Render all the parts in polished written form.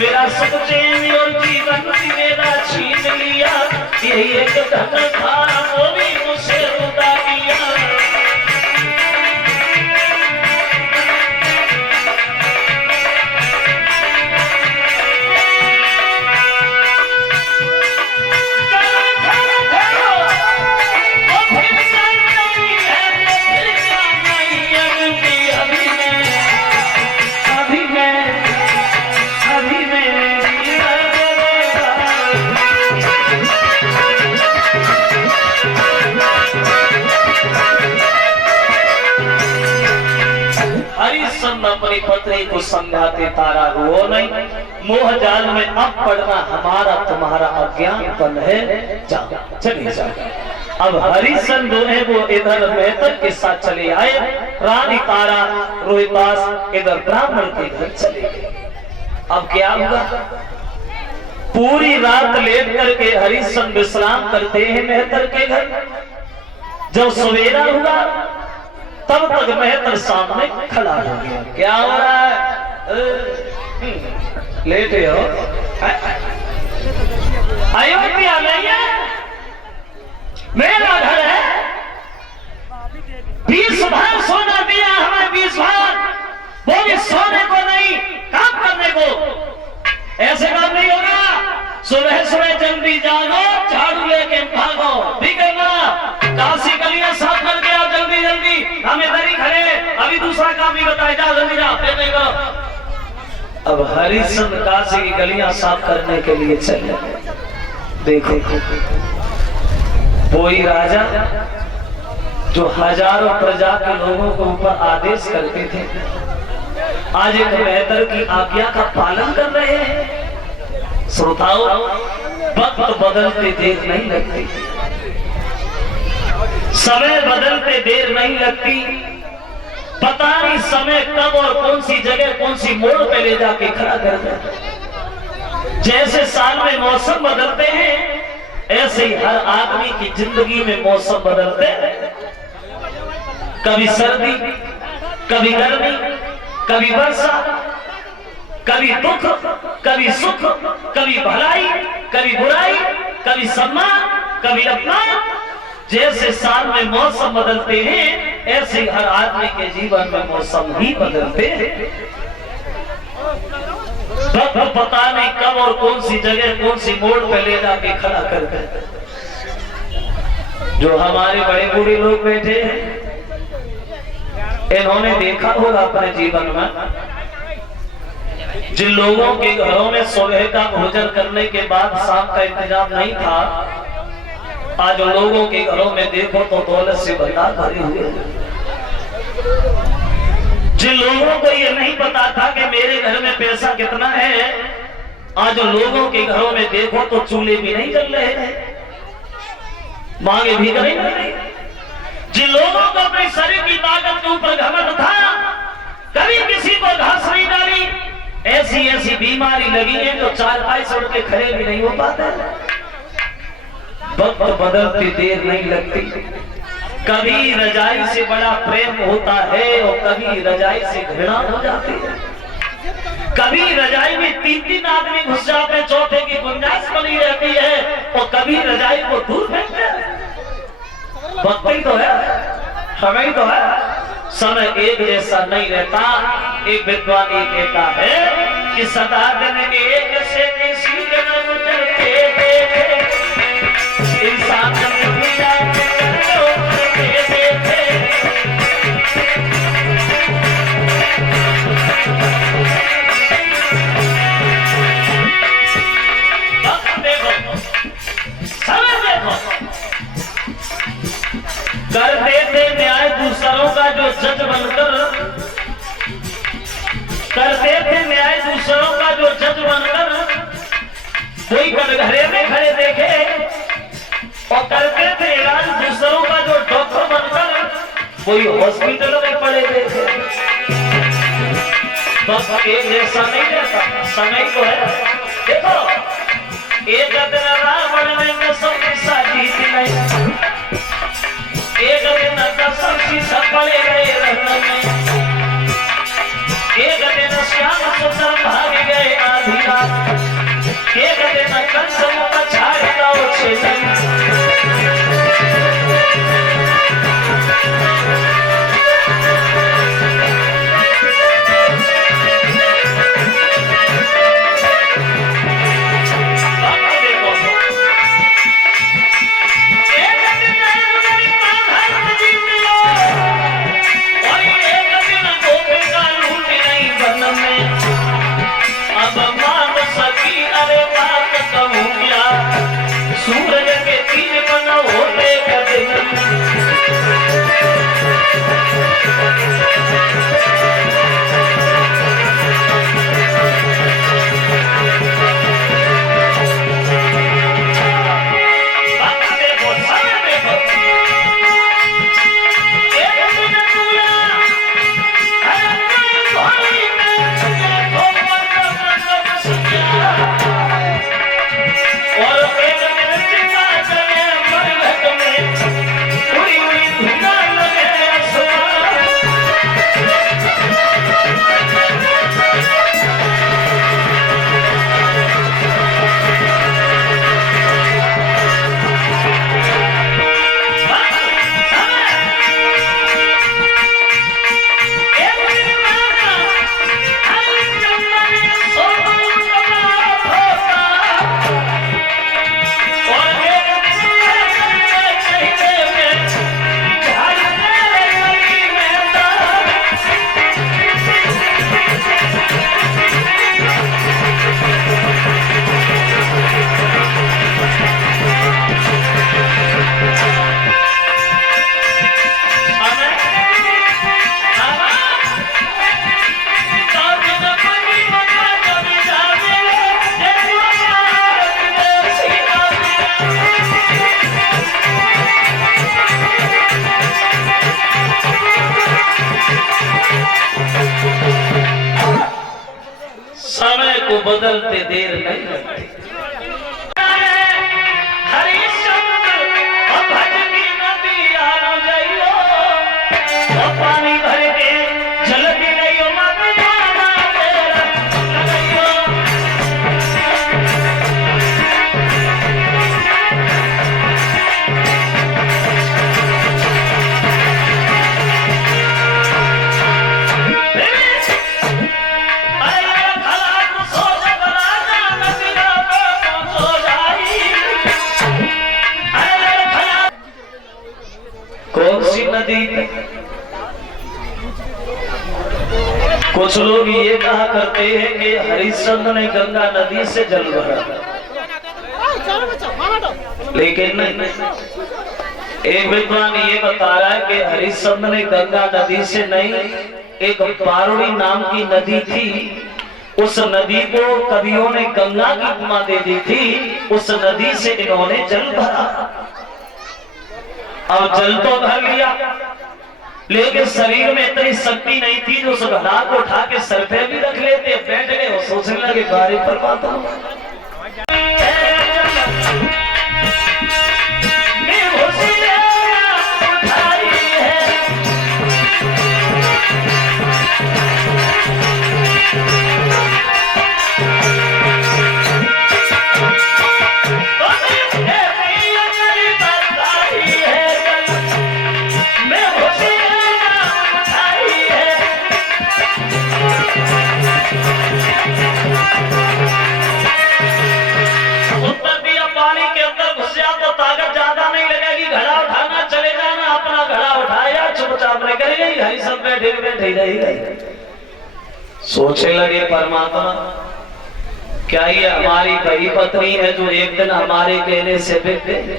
मेरा सुख चैन और जीवन मेरा छीन लिया, यही एक धन था वो भी मुझसे उड़ा दिया। अपनी पत्नी को समझाते तारा रो नहीं, मोह जाल में अब पड़ना हमारा तुम्हारा अज्ञानपन है, जाओ चले जाओ। अब हरिश्चंद्र जो है वो इधर मेहतर के साथ चले आए, रानी तारा रोहितास इधर ब्राह्मण के घर चले गए। अब क्या हुआ, पूरी रात लेट करके हरिश्चंद्र विश्राम करते हैं मेहतर के घर। जब सवेरा हुआ तब तक मेहतर सामने खड़ा हो गया। क्या हो रहा है, लेटे हो? अयोध्या नहीं है, मेरा घर है, 20 भाग सोना दिया हमें, 20 भाग, वो भी सोने को नहीं, काम करने को। ऐसे काम नहीं होगा। सुबह सुबह जल्दी जागो, झाड़ू लेके भागो, ठीक है ना? काशी गलियां साफ करके आओ जल्दी जल्दी, हम इधर ही खड़े, अभी दूसरा काम भी बताए, जा जल्दी जा, फिर करो। अब हरिश्चंद्र काशी की गलियां साफ करने के लिए चले। देखो वही राजा जो हजारों प्रजा के लोगों को ऊपर आदेश करते थे, आज एक मेहतर की आज्ञा का पालन कर रहे हैं। श्रोताओं, वक्त बदलते देर नहीं लगती, समय बदलते देर नहीं लगती। पता नहीं समय कब और कौन सी जगह कौन सी मोड़ पे ले जाके खड़ा कर दे। जैसे साल में मौसम बदलते हैं, ऐसे ही हर आदमी की जिंदगी में मौसम बदलते हैं। कभी सर्दी, कभी गर्मी, कभी वर्षा, कभी दुख, कभी सुख, कभी भलाई, कभी बुराई, कभी सम्मान, कभी अपमान। जैसे साल में मौसम बदलते हैं, ऐसे हर आदमी के जीवन में मौसम ही बदलते हैं। पता नहीं कब और कौन सी जगह कौन सी मोड़ पे ले जाके खड़ा कर दे। जो हमारे बड़े बूढ़े लोग बैठे हैं, इन्होंने देखा होगा अपने जीवन में, जिन लोगों के घरों में सुबह का भोजन करने के बाद शाम का इंतजाम नहीं था, आज लोगों के घरों में देखो तो दौलत से भंडार भरे हुए। जिन लोगों को ये नहीं पता था कि मेरे घर में पैसा कितना है, आज लोगों के घरों में देखो तो चूल्हे भी नहीं जल रहे हैं, मांगे भी नहीं मिल रही। जिन लोगों को अपने शरीर की ताकत के ऊपर घमंड था, कभी किसी को घास नहीं डाली, ऐसी ऐसी बीमारी लगी है जो 4 पाई से उठ के खड़े भी नहीं हो पाते। वक्त बदलती देर नहीं लगती। कभी रजाई से बड़ा प्रेम होता है और कभी रजाई से घृणा हो जाती है। कभी रजाई में 3-3 आदमी घुस जाते, चौथे की गुंजाइश बनी रहती है, और कभी रजाई को दूर फेंकते हैं। वक्त ही तो है, समय ही तो है, समय एक जैसा नहीं रहता। एक विद्वान ये कहता है कि सदा दिन एक से किसी जन्म चलते देखे, इंसान करते थे न्याय दूसरों का जो जज बनकर, करते थे न्याय दूसरों का जो जज बनकर। कोई कटघरे में खड़े देखे और करते थे इलाज दूसरों का, जो डॉक्टर बनकर कोई हॉस्पिटल में पड़े थे। बस एक जैसा नहीं रहता, समय तो है। देखो एक दिन रावण में कसम साजी नहीं, एक दिन कसम शीशा पड़े गए रन में, एक दिन श्याम सुंदर भाग गए आधी रात, एक दिन कंसों का छाड़ गाओ छेलन। सूरज के तीन बना होते समय को बदलते देर नहीं लगती। हरिश्चंद्र और भज की नदी आनो जाइयो, और पानी भर के जल भी गइयो, मत जाना तेरा लगाइयो। कौन सी नदी? कुछ लोग ये कहा करते हैं कि हरिश्चंद्र ने गंगा नदी से जल भरा, लेकिन नहीं। एक विद्वान ये बता रहा है कि हरिश्चंद्र ने गंगा नदी से नहीं, एक बारुणी नाम की नदी थी, उस नदी को कवियों ने गंगा की उपमा दे दी थी, उस नदी से इन्होंने जल भरा। और जल तो भर लिया, लेकिन शरीर में इतनी शक्ति नहीं थी जो उस घड़ा को उठा के सर पे भी रख लेते। बैठ गए और सोचने लगे बारी पर बात सोचने लगे परमात्मा क्या ये हमारी बड़ी पत्नी है जो एक दिन हमारे कहने से बिक गई।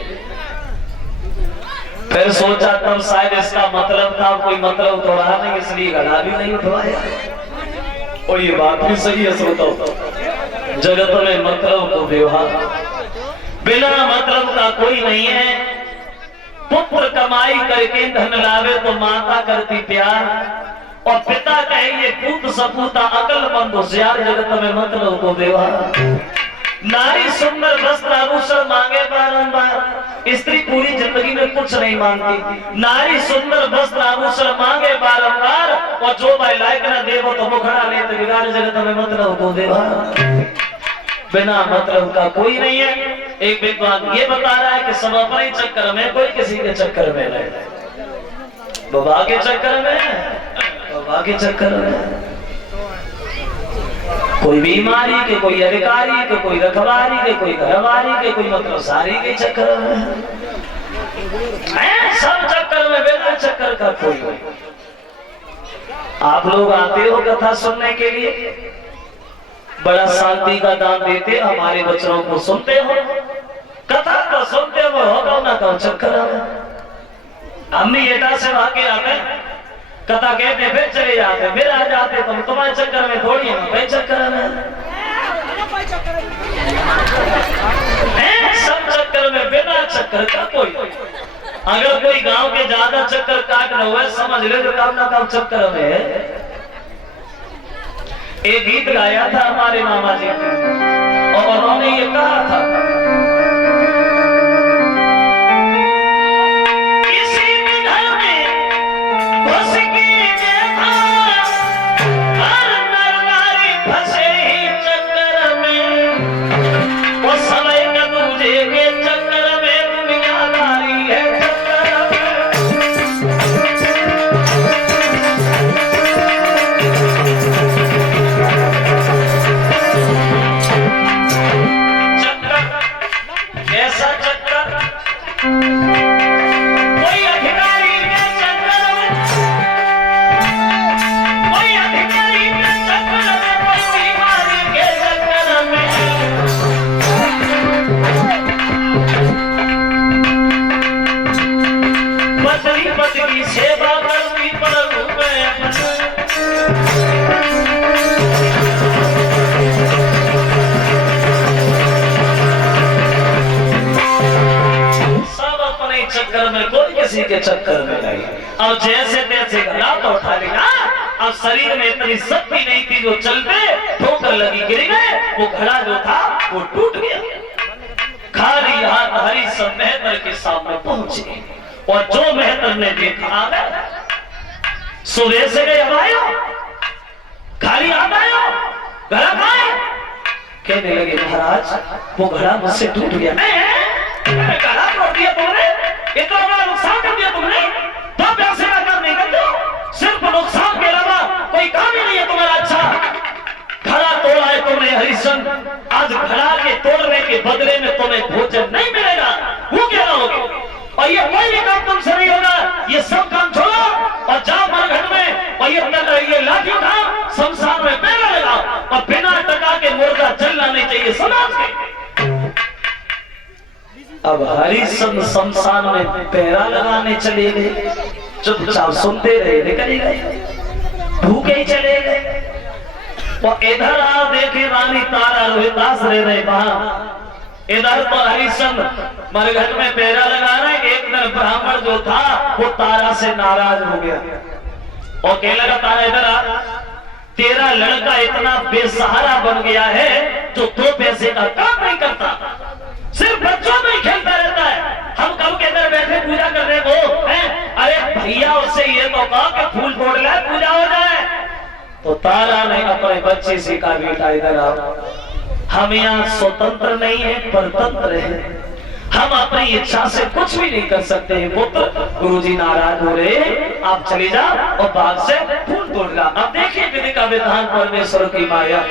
फिर सोचा तब शायद इसका मतलब था कोई मतलब उठा नहीं, इसलिए घड़ा भी नहीं उठवाया। और ये बात भी सही है, सोता जगत में मतलब को बिना मतलब का कोई नहीं है। पुत्र कमाई करके धन लावे तो माता करती प्यार, और पिता कहे ये पूत सपूता अकलमंद होशियार जगत में मतलब को व्यवहार। नारी सुंदर वस्त्र आभूषण मांगे बारंबार, स्त्री पूरी जिंदगी में कुछ नहीं मांगती। नारी सुंदर वस्त्र आभूषण मांगे बारंबार, और जो भाई लायक न देवो तो मुखड़ा ले तो बिगाड़ जगत में मतलब को व्यवहार। बिना मतलब का कोई नहीं है। एक विद्वान ये बता रहा है कि सब अपने चक्कर में, कोई किसी के चक्कर में नहीं। बाबा के चक्कर में, बाबा के चक्कर में कोई बीमारी के, कोई अधिकारी के, कोई रखवारी के, कोई घरवारी के, कोई मतलब सारी के चक्कर में है। सब चक्कर में, बिना चक्कर का कोई। आप लोग आते हो कथा सुनने के लिए, बड़ा शांति का दान देते, हमारे बच्चों को सुनते हो, कथा तो सुनते हो, होगा ना तो चक्कर हम भी एटा से भागे आते, कथा कहते फिर चले जाते, फिर आ जाते, तुम तुम्हारे चक्कर में थोड़ी है, भाई चक्कर में है। सब चक्कर में, बिना चक्कर का कोई। अगर कोई गांव के ज्यादा चक्कर काट रहा हुआ समझ ले तो काम ना काम चक्कर में है। एक गीत गाया था हमारे मामा जी ने, और उन्होंने ये कहा था, किसी भी घर में घुस के देखा, हर नर नारी फंसे ही चक्कर में, वो समय का दूजे के चक्कर में दुनियादारी है चक्कर में। ऐसा चक्कर कोई अधिकारी के चक्कर में, कोई अधिकारी के चक्कर में, कोई बीमारी के चक्कर में, पत्नी पति की सेवा करती प्रभु में। चक्कर में, कोई किसी के चक्कर में नहीं। अब जैसे तैसे गला तो उठा लिया, अब शरीर में इतनी शक्ति नहीं थी, जो चलते ठोकर लगी गिर गए, वो घड़ा जो था वो टूट गया। खाली हाथ हरिश्चंद्र मेहतर के सामने पहुंचे, और जो मेहतर ने देखा सुबह से गए अब आयो, खाली हाथ आयो, घड़ा खाए। कहने लगे महाराज वो घड़ा मुझसे टूट गया। घड़ा तोड़ दिया तुमने, इतना बड़ा नुकसान कर दिया तुमने, तो पैसे का काम नहीं करते हो, सिर्फ नुकसान के अलावा कोई काम ही नहीं है तुम्हारा। अच्छा घड़ा तोड़ा है तुमने हरिश्चंद्र, आज घड़ा के तोड़ने के बदले में तुम्हें भोजन नहीं मिलेगा, वो क्या रहोगे, और ये कोई भी काम तुमसे नहीं होगा। ये सब काम छोड़ो और जाओ मरघट में, और ये लाठी उठाओ, शमशान में पैरा लगाओ, और बिना टका के मुर्दा जलना नहीं चाहिए समाज के। अब हरिश्चंद्र शमशान में पैरा लगाने चले गए, चुपचाप सुनते रहे, निकल गए, भूखे ही चले गए। और इधर आ देखे रानी तारा रोहिदास रह रहे वहां, इधर तो हरिश्चंद्र मरघट में पैरा लगा रहे। एक दिन ब्राह्मण जो था वो तारा से नाराज हो गया, और कहने लगा तारा इधर आ, तेरा लड़का इतना बेसहारा बन गया है जो 2 पैसे का काम नहीं करता, सिर्फ बच्चों में ही खेलता रहता है। हम कब के अंदर बैठे पूजा करने को हैं? अरे भैया उससे ये तो कहा कि फूल तोड़ ले पूजा हो जाए। तो तारा ने अपने बच्चे से कहा बेटा इधर आओ, हम यहाँ स्वतंत्र नहीं है परतंत्र है, हम अपनी इच्छा से कुछ भी नहीं कर सकते हैं पुत्र। गुरुजी नाराज हो रहे, आप चले जाओ और बाग से फूल तोड़ ला। अब देखिए विधि का विधान, परमेश्वर की माया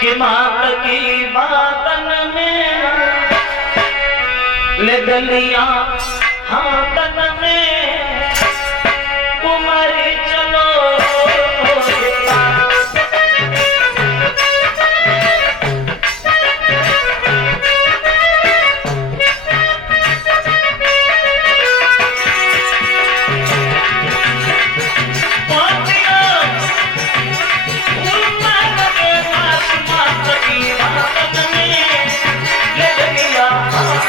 कि मात की बातन में ले गलियां हाथन में कुमारी चलो Yeah.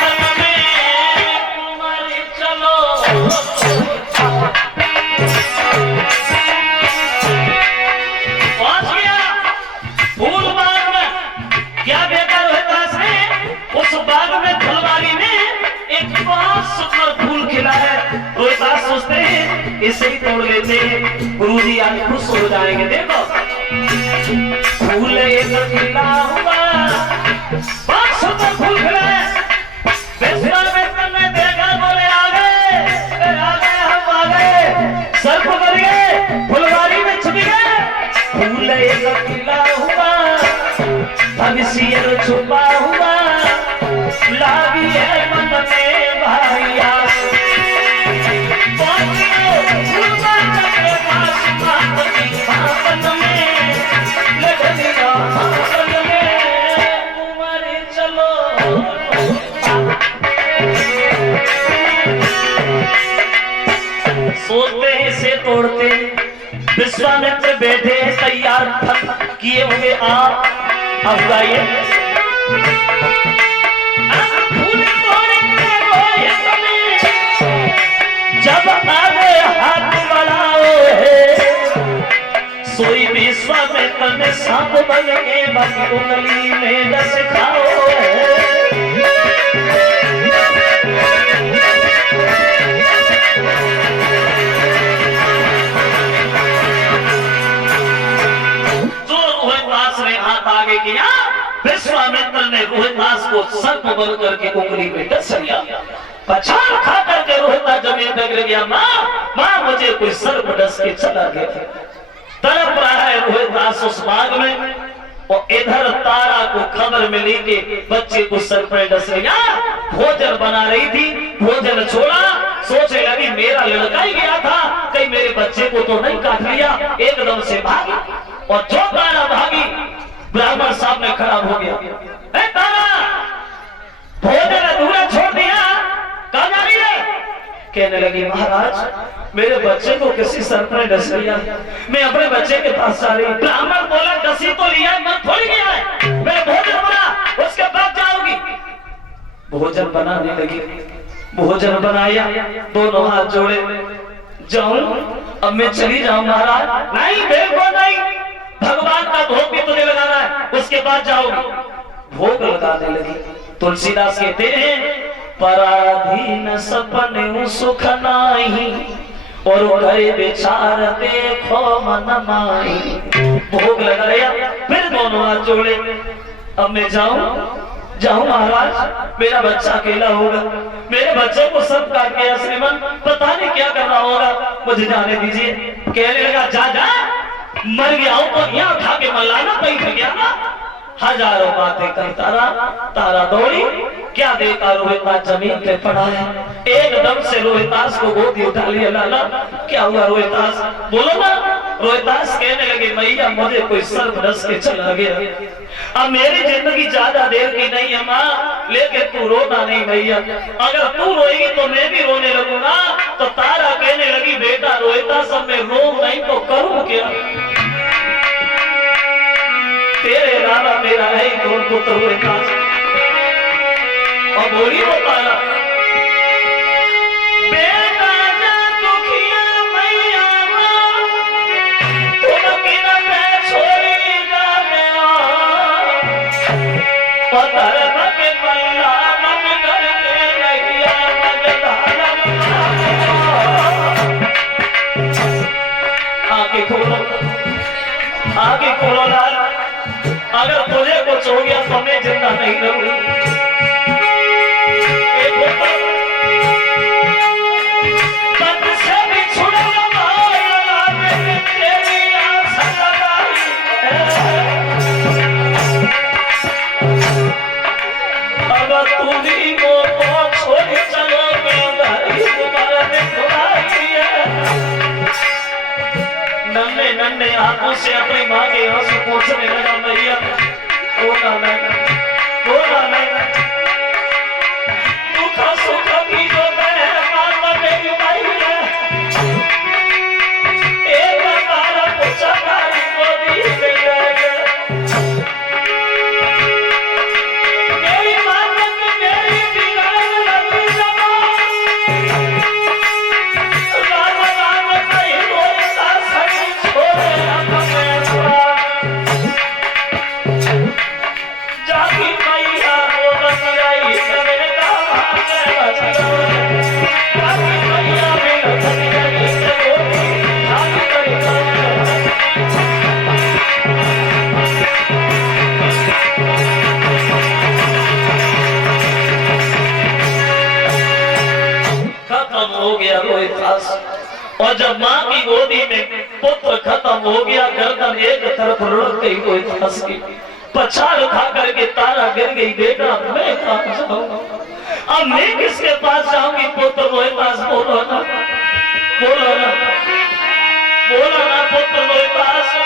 इसे ही तोड़ लेते हैं। गुरुजी आज खुश हो जाएंगे। देखो फूल एक खिला हुआ बाक्स पर फूल खिले, विश्वामित्र ने देखा, बोले आ गए हम आ गए, सर पकड़ गए, फुलवारी में छुप गए। फूल एक खिला हुआ भविष्य छुपा हुआ, लागी है मन में भारी आस। सोचते इसे तोड़ते, विश्वामित्र बैठे तैयार किए हुए आप अब गाइए। जब आगे हाथ बढ़ाओ है, सोई विश्वामित्र में सांप बन के बाकी उंगली में रस खाओ है। आगे किया, विश्वामित्र ने रोहितास को सर्प बन करके उंगली में डस लिया। पछाड़ खा करके रोहितास जमीन पर गिर गया। माँ मुझे कोई सर्प डस के चला गया। तड़प रहा है रोहितास उस बाग में, और इधर तारा को खबर मिली कि बच्चे को सर्प ने डस लिया। भोजन बना रही थी, भोजन छोड़ा, सोचने लगी मेरा लड़का ही गया था, कहीं मेरे बच्चे को तो नहीं काट लिया। एकदम से भागी, और जो तारा भागी ब्राह्मण साहब ने खराब हो गया। ए तारा, भोजन अधूरा छोड़ दिया, कहाँ जा रही है? कहने लगी महाराज मेरे बच्चे को किसी सर्प ने डस लिया, मैं अपने बच्चे के पास जा रही। ब्राह्मण बोला डसी तो लिया, मन थोड़ी गया है, मेरा भोजन बना उसके बाद जाओगी। भोजन बनाने लगी, भोजन बनाया, दोनों हाथ जोड़े, जाऊं अब मैं चली जाऊं महाराज। नहीं बिल्कुल नहीं, भगवान का भोग भी तुझे लगाना है, उसके बाद जाओगी। भोग लगाने लगी। तुलसीदास कहते हैं पराधीन सपने सुख नाही, और करे विचार देखो मन माही। भोग लगाया, फिर दोनों हाथ जोड़े, अब मैं जाऊं महाराज, मेरा बच्चा अकेला होगा, मेरे बच्चे को सब काट गया श्रीमन, पता नहीं क्या करना होगा, मुझे जाने दीजिए। कहने लगा जा मर गया हूं तो यहाँ उठा के मलाना, कहीं फिर गया ना। हजारों बातें करता रहा, तारा दौड़ी, क्या देखा रोहितास जमीन पे पड़ा है। एकदम से रोहितास को गोदी उठा लिया। लाला क्या हुआ रोहितास, बोलो ना। रोहितास कहने लगे मैया मुझे कोई सर्प डस के चला गया, अब मेरी जिंदगी ज्यादा देर की नहीं है माँ, लेकिन तू रोना नहीं मैया, अगर तू रोएगी तो मैं भी रोने लगूंगा। तो तारा कहने लगी बेटा रोहितास अब मैं रो नहीं तो करूं क्या, तेरे अलावा मेरा है कौन पुत्र रोहितास। और बोली वो तारा बेटा जा दुखिया मैया तुम किन पे छोड़ी जाने, पत्थर के पल्ला मन करके रहिया आगे खोलो, आगे खोलो लाल, अगर तुझे कुछ हो गया तो मैं जिंदा नहीं रहूंगी। अगर तुम ही वो छोड़ चलो नन्हे हाथों से अपनी माँ के आंसू पोंछने लगा। मैया रोना नहीं, दुख सुख की जो माता मेरी माई है, एक बार पूछा तारी गोदी में मेरी माता की मेरी बिगाड़ लगी जा खत्म हो गया रोहितास। और जब माँ की गोदी में पुत्र खत्म हो गया, गर्दन एक तरफ लुढ़क गई रोहितास की, पछाड़ खा करके तारा गिर गई। बेटा मैं कहाँ जाऊँ, अब मैं किसके पास जाऊंगी? पुत्र रोहितास बोलो ना, बोलो ना, बोलो ना पुत्र रोहितास।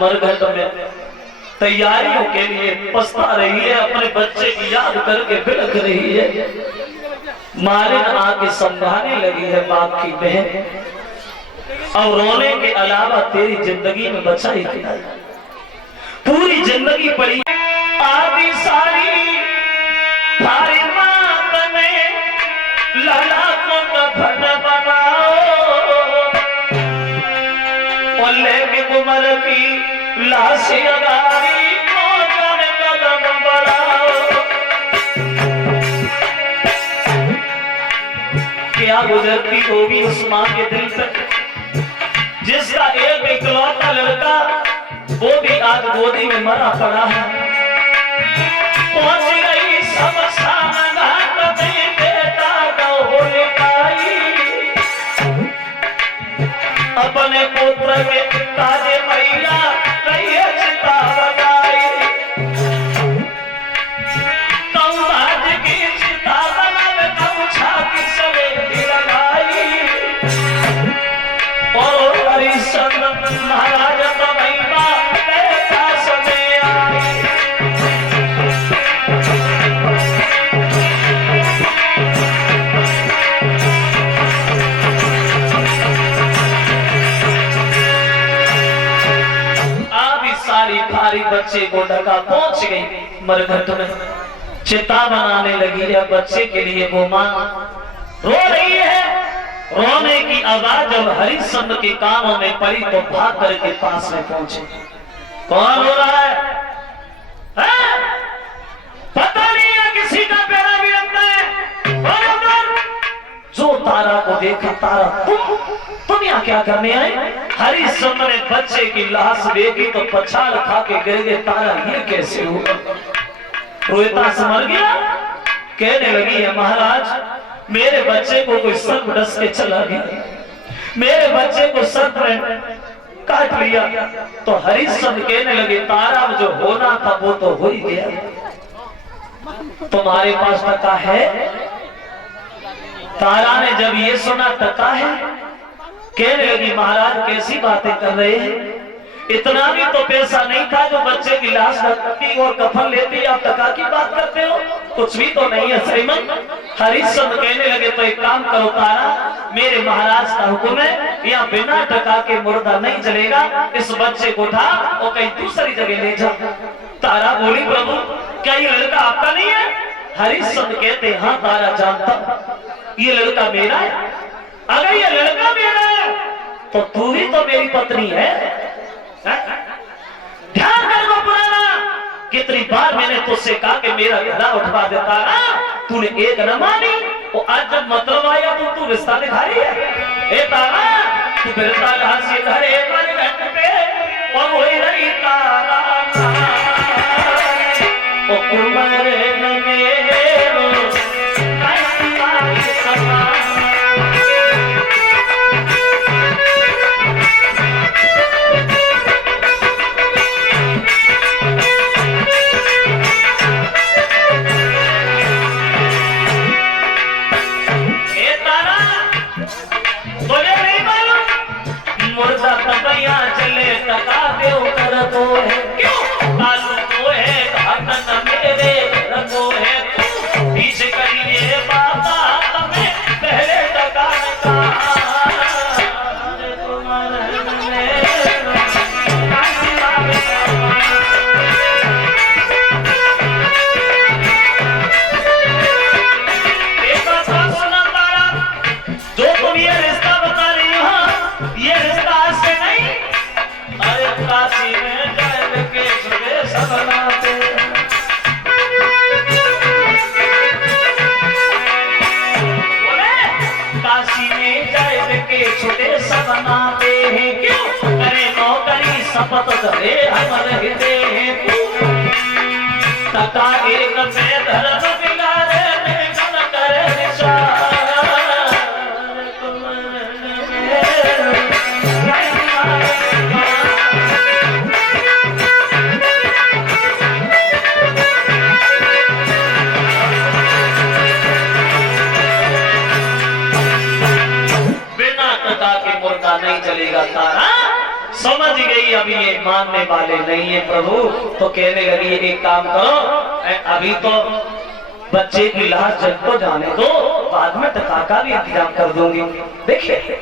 मरघट में तैयारियों के लिए पछता रही है, अपने बच्चे की याद करके बिलख रही है। मालिन आके समझाने लगी है बाप की बहन, अब रोने के अलावा तेरी जिंदगी में बचा ही क्या? पूरी जिंदगी पड़ी आदि सारी थारी मात में लला को कफन बनाओ और लेके उमर की लाश अगारी को जन कदम बढ़ाओ। क्या गुजरती होगी उस मां के दिल पर, जिसका एक इकलौता लड़का वो भी आज गोदी में मरा पड़ा है। पहुंच गई शमशान घाट में बेटा होलिकाई, अपने पुत्र के ताजे मैया कहिए चिता बनाई। कऊ आज की चिता बनावे कऊ छाती सवेदी लगाई और हरिश्चंद्र महाराज बच्चे को ढका पहुंच गई मरघट में, चिता बनाने लगी है बच्चे के लिए। वो मां रो रही है, रोने की आवाज जब हरिश्चंद्र के कानों में पड़ी तो भाग करके पास में पहुंचे। कौन रो रहा है? पता नहीं है, किसी का पैरा भी लगता है। जो तारा को देखा, तारा तुम यहाँ क्या करने आए? हरिश्चंद्र ने बच्चे की लाश देखी तो पछाड़ खा के गिर गए। तारा ये कैसे हुआ? रोहितास मर गया? कहने लगी है महाराज मेरे बच्चे को कोई सर्प डस के चला गया, मेरे बच्चे को सर्प ने काट लिया। तो हरिश्चंद्र कहने लगे तारा जो होना था वो तो हो ही गया, तुम्हारे पास टका है? तारा ने जब ये सुना टका है, कहने लगी महाराज कैसी बातें कर रहे हैं, इतना भी तो पैसा नहीं था जो बच्चे की लाश रखती और कफन लेती, आप टका की बात करते हो? कुछ भी तो नहीं है श्रीमन। हरिश्चंद्र कहने लगे तो एक काम करो तारा, मेरे महाराज का हुक्म है यहाँ बिना टका के मुर्दा नहीं जलेगा, इस बच्चे को उठा और कहीं दूसरी जगह ले जा। तारा बोली प्रभु क्या ये लड़का आपका नहीं है? हरिश्चंद्र कहते हाँ तारा जानता ये लड़का मेरा है। अगर ये लड़का मेरा है तो तू ही तो मेरी पत्नी है। ध्यान कर लो पुराना, कितनी बार मैंने तुझसे कहा कि मेरा गला उठवा देता ना, तूने एक न मानी। तो आज जब मतलब आया तो तू रिश्ता दिखा रही है। ए तारा तू फिरता कहां से घरे पर घट पे और वही रही तारा ओ कुमरे न में पत करे हमर हृदय तका एक में धर्म बिगाड़े निगम करे विचार नहीं चलेगा तारा। समझ गई अभी ये मानने वाले नहीं है प्रभु, तो कहने लगी एक काम करो, अभी तो बच्चे की लाश जग तो जाने दो, बाद में टका का भी इंतजाम कर दूंगी। देखिए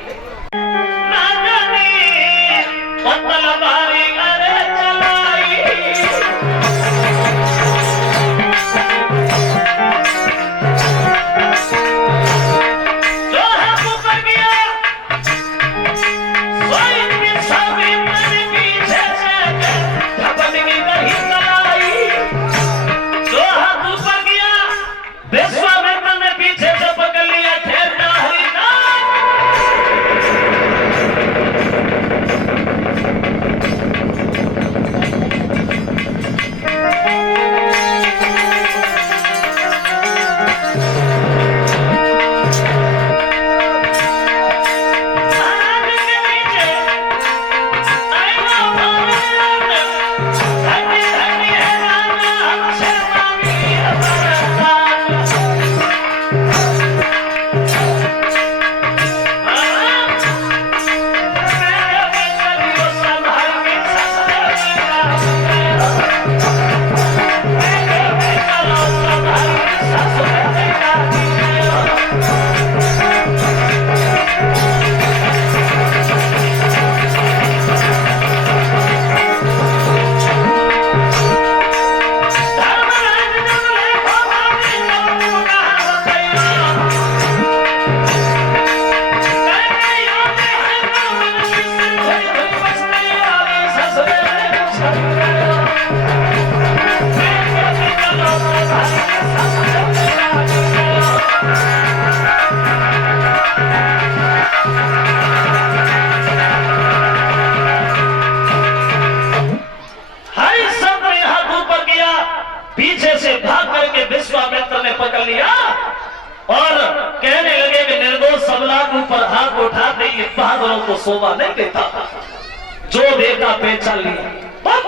विश्वामित्र ने पकड़ लिया और कहने लगे कि निर्दोष सबला के ऊपर हाथ उठाते ही बहादुरों को शोभा नहीं देता, जो देखा पहचान लिया।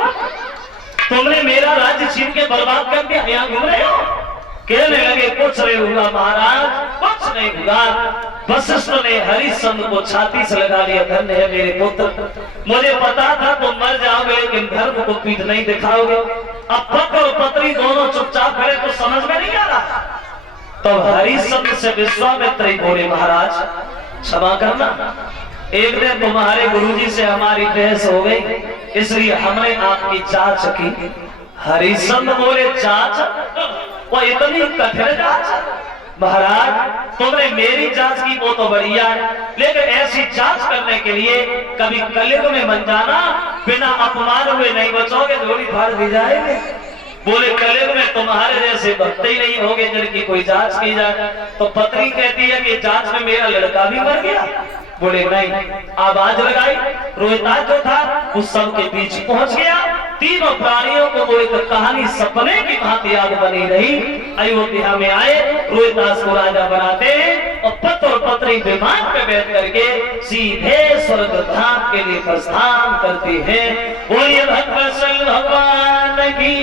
तुमने मेरा राज्य छीन के बर्बाद कर दिया, यहाँ घूम रहे हो। कहने लगे कुछ नहीं हुआ महाराज, कुछ नहीं हुआ। वशिष्ठ ने हरिश्चंद्र को छाती से लगा लिया, धन्य है मेरे पुत्र, मुझे पता था तुम मर जाओगे लेकिन धर्म को पीठ नहीं दिखाओगे। अब पत्र और पत्री दोनों चुपचाप खड़े, तो समझ में नहीं आ रहा। तो हरिश्चंद्र से विश्वामित्र बोले महाराज क्षमा करना, एक दिन तुम्हारे गुरुजी से हमारी बहस हो गई, इसलिए हमने आपकी जांच की। हरिश्चंद्र बोले जांच? वो इतनी कठिन जांच? महाराज तुमने मेरी जांच की वो तो बढ़िया है, लेकिन ऐसी जांच करने के लिए कभी कलयुग में बन जाना, बिना अपमान हुए नहीं बचोगे, झोली फाड़ दी जाएगी। बोले कलयुग में तुम्हारे जैसे भक्त ही नहीं होगे जिनकी कोई जांच की जाए। तो पत्नी कहती है कि जांच में मेरा लड़का भी मर गया। बोले नहीं, आवाज लगाई, रोहिताज जो था उस सब के बीच पहुंच गया। तीनों प्राणियों को वो एक कहानी सपने की भांति याद बनी रही। अयोध्या में आए, रोहिताज को राजा बनाते हैं और पत्र और पत्नी विमान पे बैठ करके सीधे स्वर्ग धाम के लिए प्रस्थान करते हैं। बोलिए भगवान भगवान की।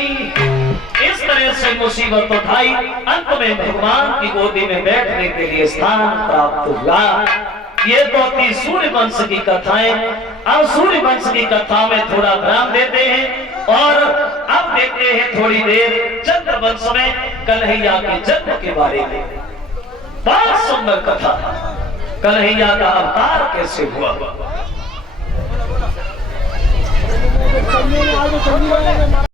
इस तरह से मुसीबत उठाई, अंत में भगवान की गोदी में बैठने के लिए स्थान प्राप्त हुआ। ये तो थी सूर्य वंश की कथाएं। अब सूर्य वंश की कथा में थोड़ा ध्यान देते हैं और अब देखते हैं थोड़ी देर चंद्र वंश में कन्हैया के जन्म के बारे में। बहुत सुंदर कथा, कन्हैया का अवतार कैसे हुआ।